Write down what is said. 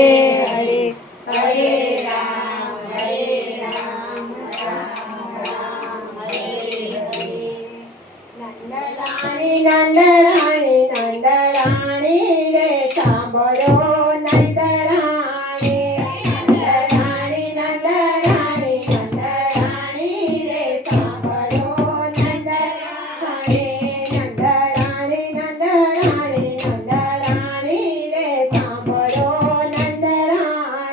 हरे हरे राम हरे राम राम राम हरे हरे नंद राणी नंद राणी नंद राणी रे सांभळो